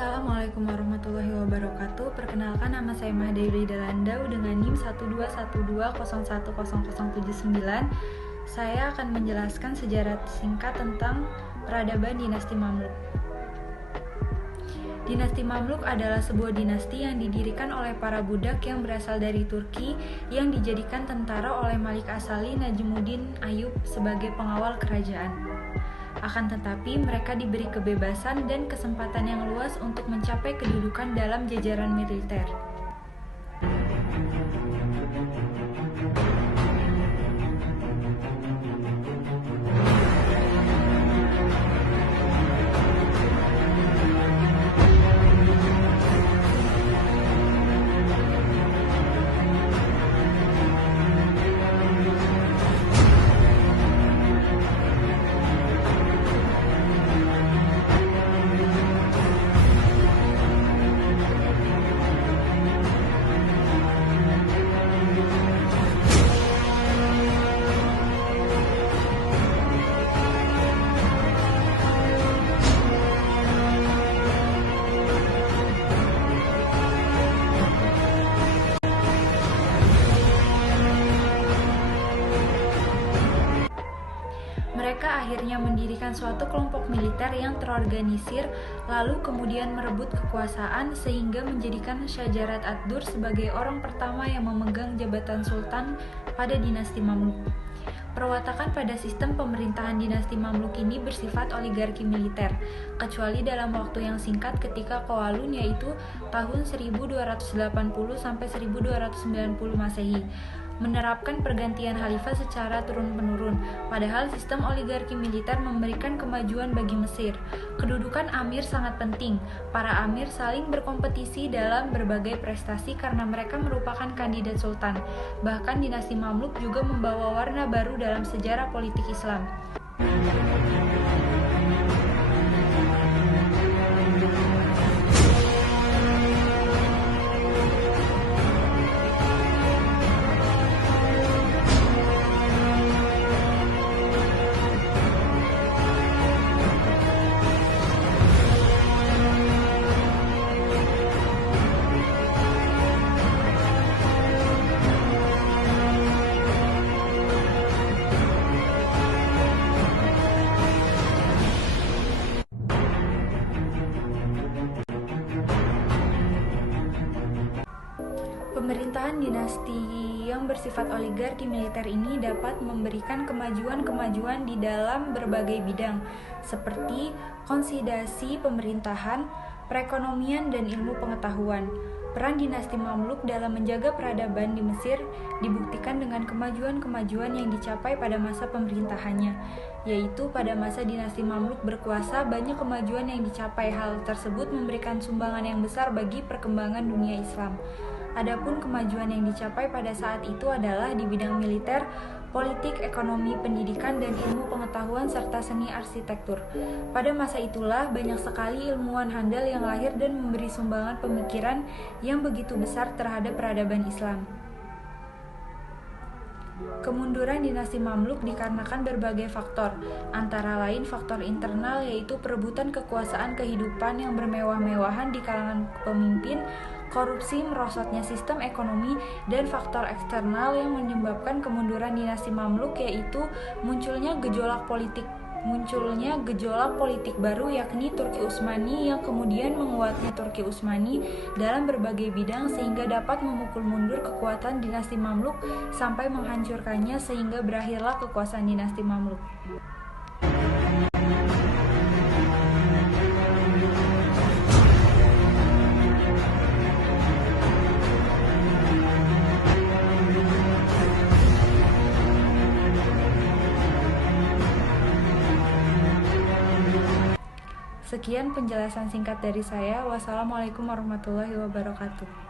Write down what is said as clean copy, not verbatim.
Assalamualaikum warahmatullahi wabarakatuh. Perkenalkan, nama saya Mahdewi Dalandau dengan NIM 12120100079. Saya akan menjelaskan sejarah singkat tentang peradaban dinasti Mamluk. Dinasti Mamluk adalah sebuah dinasti yang didirikan oleh para budak yang berasal dari Turki yang dijadikan tentara oleh Malik Asali Najmuddin Ayyub sebagai pengawal kerajaan. Akan tetapi, mereka diberi kebebasan dan kesempatan yang luas untuk mencapai kedudukan dalam jajaran militer. Mereka akhirnya mendirikan suatu kelompok militer yang terorganisir, lalu kemudian merebut kekuasaan sehingga menjadikan Syajarat ad-Dur sebagai orang pertama yang memegang jabatan sultan pada dinasti Mamluk. Perwatakan pada sistem pemerintahan dinasti Mamluk ini bersifat oligarki militer, kecuali dalam waktu yang singkat ketika Qawalun, yaitu tahun 1280 sampai 1290 Masehi, menerapkan pergantian khalifah secara turun-menurun. Padahal sistem oligarki militer memberikan kemajuan bagi Mesir. Kedudukan amir sangat penting. Para amir saling berkompetisi dalam berbagai prestasi karena mereka merupakan kandidat sultan. Bahkan dinasti Mamluk juga membawa warna baru dalam sejarah politik Islam. Pemerintahan dinasti yang bersifat oligarki militer ini dapat memberikan kemajuan-kemajuan di dalam berbagai bidang, seperti konsolidasi pemerintahan, perekonomian, dan ilmu pengetahuan. Peran dinasti Mamluk dalam menjaga peradaban di Mesir dibuktikan dengan kemajuan-kemajuan yang dicapai pada masa pemerintahannya, yaitu pada masa dinasti Mamluk berkuasa banyak kemajuan yang dicapai. Hal tersebut memberikan sumbangan yang besar bagi perkembangan dunia Islam. Adapun kemajuan yang dicapai pada saat itu adalah di bidang militer, politik, ekonomi, pendidikan, dan ilmu pengetahuan serta seni arsitektur. Pada masa itulah banyak sekali ilmuwan handal yang lahir dan memberi sumbangan pemikiran yang begitu besar terhadap peradaban Islam. Kemunduran dinasti Mamluk dikarenakan berbagai faktor, antara lain faktor internal yaitu perebutan kekuasaan kehidupan yang bermewah-mewahan di kalangan pemimpin, korupsi, merosotnya sistem ekonomi, dan faktor eksternal yang menyebabkan kemunduran dinasti Mamluk yaitu munculnya gejolak politik baru, yakni Turki Utsmani, yang kemudian menguatnya Turki Utsmani dalam berbagai bidang sehingga dapat memukul mundur kekuatan dinasti Mamluk sampai menghancurkannya sehingga berakhirlah kekuasaan dinasti Mamluk. Sekian penjelasan singkat dari saya. Wassalamualaikum warahmatullahi wabarakatuh.